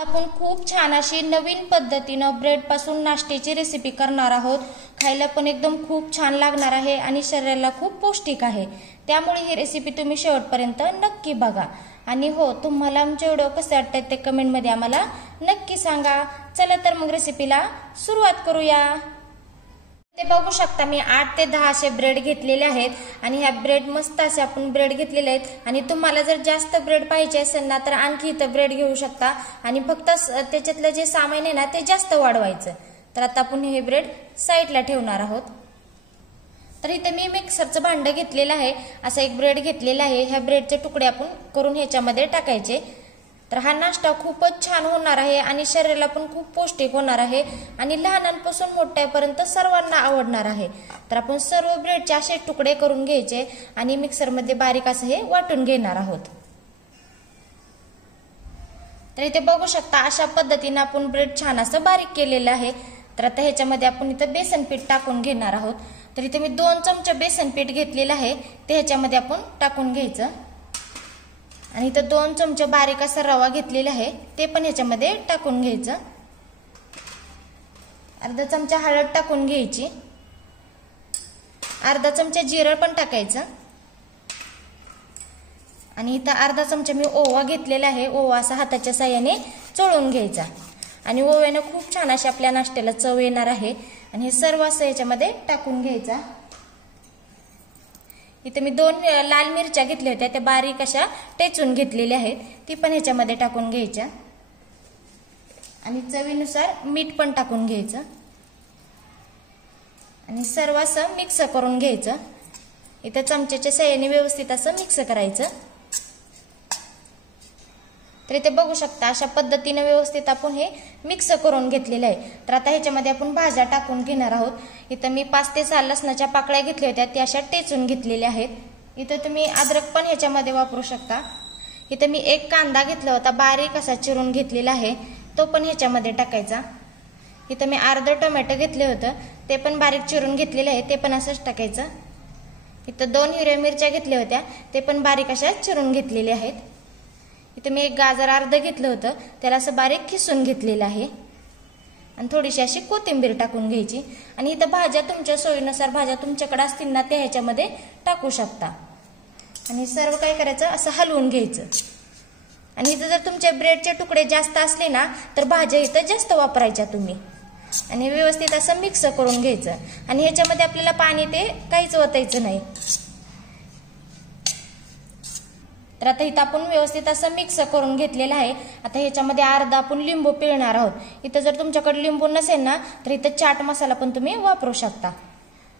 आपण खूप छान अशी नवीन पद्धतीने ब्रेड पासून नाश्त्याची रेसिपी करणार आहोत। खायला पण एकदम खूप छान लागणार आहे आणि शरीराला खूप पौष्टिक आहे। त्यामुळे ही रेसिपी तुम्ही शेवटपर्यंत नक्की बघा। आणि हो, तुम्हाला आमचे व्हिडिओ कसे वाटतात ते कमेंट मध्ये आम्हाला नक्की सांगा। चला तर मग रेसिपीला सुरुवात करूया। ते बघू शकता मी 8 ते 10 असे ब्रेड घेतलेले आहेत आणि ह्या ब्रेड मस्त असे आपण ब्रेड घेतलेले आहेत। आणि तुम्हाला जर जास्त ब्रेड पाहिजे असेल ना तर आणखी इथं ब्रेड घेऊ शकता आणि फक्त त्याच्यातलं जे सामान आहे ना ते जास्त वाढवायचं। तर आता आपण हे ब्रेड साईडला ठेवणार आहोत। तर इथे मी मिक्सरचं भांड घेतलेलं आहे। असा एक ब्रेड घेतलेला आहे। ह्या ब्रेडचे तुकडे आपण करून ह्याच्यामध्ये टाकायचे। तर हा नाश्ता खूपच छान होणार आहे आणि शरीराला पण खूप पौष्टिक होणार आहे आणि लहानांपासून मोठ्यापर्यंत सर्वांना आवडणार आहे। तर आपण सर्व ब्रेडचे असे तुकडे करून घ्यायचे आणि मिक्सरमध्ये बारीक असं हे वाटून घेणार आहोत। तर इथे बघू शकता अशा पद्धतीने आपण ब्रेड छान असं बारीक केलेलं आहे। तर आता ह्याच्यामध्ये आपण इथं बेसन पीठ टाकून घेणार आहोत। तर इथे मी 2 चमचे बेसन पीठ घेतलेलं आहे ते ह्याच्यामध्ये आपण टाकून घ्यायचं आणि इथं 2 चमचे बारीक असा रवा घेतलेला आहे ते पण ह्याच्यामध्ये टाकून घ्यायचं। अर्धा चमचा हळद टाकून घ्यायची, अर्धा चमचा जिरं पण टाकायचं आणि इथं अर्धा चमचा मी ओवा घेतलेला आहे। ओवा असा हाताच्या साहाय्याने चोळून घ्यायचा आणि ओव्याने खूप छान अशी आपल्या नाश्त्याला चव येणार आहे। आणि हे सर्व असं याच्यामध्ये टाकून घ्यायचा। इथे मी 2 लाल मिरच्या घेतल्या होत्या त्या बारीक अशा टेचून घेतलेल्या आहेत ती पण ह्याच्यामध्ये टाकून घ्यायच्या आणि चवीनुसार मीठ पण टाकून घ्यायचं आणि सर्व असं मिक्स करून घ्यायचं। इथे चमच्याच्या साहाय्याने व्यवस्थित असं मिक्स करायचं। तर इथे बघू शकता अशा पद्धतीने व्यवस्थित आपण हे मिक्स करून घेतलेलं आहे। तर आता ह्याच्यामध्ये आपण भाज्या टाकून घेणार आहोत। इथं मी 5 ते 6 लसणाच्या पाकळ्या घेतल्या होत्या त्या अशा टेचून घेतलेल्या आहेत। इथं तुम्ही अद्रक पण ह्याच्यामध्ये वापरू शकता। इथं मी 1 कांदा घेतला होता बारीक असा चिरून घेतलेला आहे तो पण ह्याच्यामध्ये टाकायचा। इथं मी अर्धा टोमॅटो घेतले होतं ते पण बारीक चिरून घेतलेले आहे ते पण असंच टाकायचं। इथं 2 हिरव्या मिरच्या घेतल्या होत्या ते पण बारीक अशा चिरून घेतलेल्या आहेत। इथे मी 1 गाजर अर्ध घेतलं होतं त्याला असं बारीक खिसून घेतलेलं आहे आणि थोडीशी अशी कोथिंबीर टाकून घ्यायची आणि इथं भाज्या तुमच्या सोयीनुसार भाज्या तुमच्याकडे असतील ना ते ह्याच्यामध्ये टाकू शकता आणि सर्व काय करायचं असं हलवून घ्यायचं। आणि इथं जर तुमचे ब्रेडचे तुकडे जास्त असले ना तर भाज्या इथं जास्त वापरायच्या तुम्ही आणि व्यवस्थित असं मिक्स करून घ्यायचं आणि ह्याच्यामध्ये आपल्याला पाणी ते काहीच ओतायचं नाही। तर आता इथं आपण व्यवस्थित असं मिक्स करून घेतलेलं आहे। आता ह्याच्यामध्ये अर्धा आपण लिंबू पिळणार आहोत। इथं जर तुमच्याकडे लिंबू नसेल ना तर इथं चाट मसाला पण तुम्ही वापरू शकता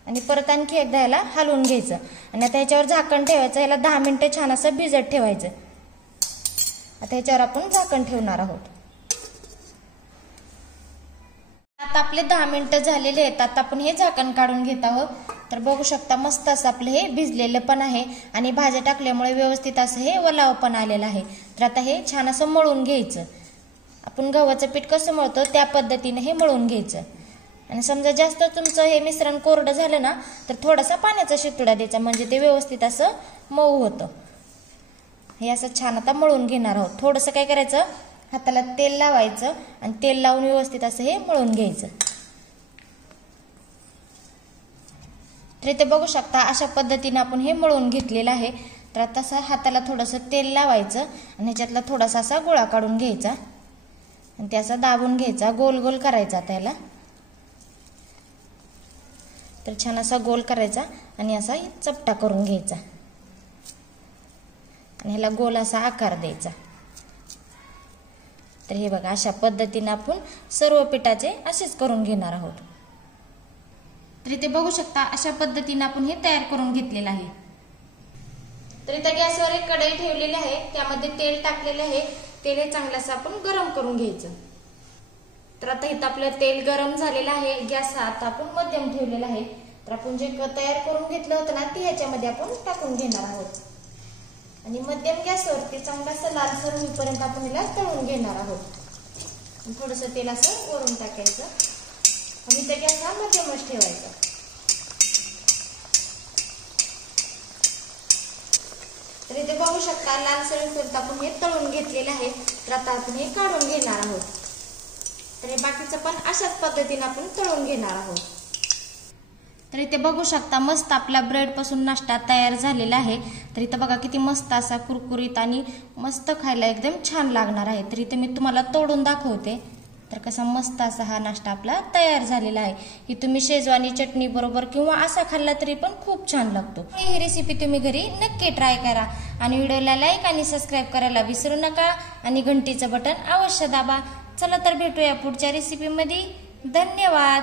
आणि परत आणखी एकदा ह्याला हलवून घ्यायचं आणि आता ह्याच्यावर झाकण ठेवायचं। ह्याला 10 मिनिटं छान असं भिजत ठेवायचं। आता ह्याच्यावर आपण झाकण ठेवणार आहोत। आता आपले 10 मिनिटं झालेले आहेत। आता आपण हे झाकण काढून घेत आहोत। तर बघू शकता मस्त असं आपलं हे भिजलेलं पण आहे आणि भाज्या टाकल्यामुळे व्यवस्थित असं हे ओलाव पण आलेलं आहे। तर आता हे छान असं मळून घ्यायचं। आपण गव्हाचं पीठ कसं मळतो त्या पद्धतीने हे मळून घ्यायचं आणि समजा जास्त तुमचं हे मिश्रण कोरडं झालं ना तर थोडासा पाण्याचा शितोडा द्यायचा म्हणजे ते व्यवस्थित असं मऊ होतं। हे असं छान आता मळून घेणार आहोत। थोडंसं काय करायचं हाताला तेल लावायचं आणि तेल लावून व्यवस्थित असं हे मळून घ्यायचं। तर इथे बघू शकता अशा पद्धतीने आपण हे मळून घेतलेलं आहे। तर आता असं हाताला थोडंसं तेल लावायचं आणि ह्याच्यातला थोडासा असा गोळा काढून घ्यायचा आणि ते असा दाबून घ्यायचा, गोल गोल करायचा त्याला। तर छान असा गोल करायचा आणि असा चपटा करून घ्यायचा आणि ह्याला गोल असा आकार द्यायचा। तर हे बघा अशा पद्धतीने आपण सर्व पिठाचे असेच करून घेणार आहोत। तर इथे बघू शकता अशा पद्धतीने आपण हे तयार करून घेतलेलं आहे। तर इथे गॅसवर एक कढई ठेवलेली आहे त्यामध्ये तेल टाकलेले आहे। तेल हे चांगलं असं आपण गरम करून घ्यायचं। तर आता इथं आपलं तेल गरम झालेलं आहे। गॅस आता आपण मध्यम ठेवलेला आहे। तर आपण जे तयार करून घेतलं होतं ना ते ह्याच्यामध्ये आपण टाकून घेणार आहोत आणि मध्यम गॅसवरती चांगलं असं लालसर होईपर्यंत आपण याला तळून घेणार आहोत। थोडंसं तेल असं वरून टाकायचं आणि त्या गॅस हा मध्यमच ठेवायचा। तर इथे बघू शकता लाल सळसळीत आपण हे तळून घेतलेले आहे. तर आता आपण हे काढून घेणार आहोत. तर हे बाकीचं पण अशाच पद्धतीने आपण तळून घेणार आहोत. तर इथे बघू शकता मस्त आपला ब्रेड पासून नाश्ता तयार झालेला आहे. तर इथे बघा किती मस्त असा कुरकुरीत आणि मस्त खायला एकदम छान लागणार आहे. तर इथे मी तुम्हाला तोडून दाखवते. तर कसा मस्त असा हा नाश्ता आपला तयार झालेला आहे. ही तुम्ही शेजवानी चटणी बरोबर किंवा असा खाल्ला तरी पण खूप छान लागतो. ही रेसिपी तुम्ही घरी नक्की ट्राय करा आणि व्हिडिओला लाईक आणि सबस्क्राईब करायला विसरू नका आणि घंटीचं बटन अवश्य दाबा. चला तर भेटूया पुढच्या रेसिपीमध्ये. धन्यवाद.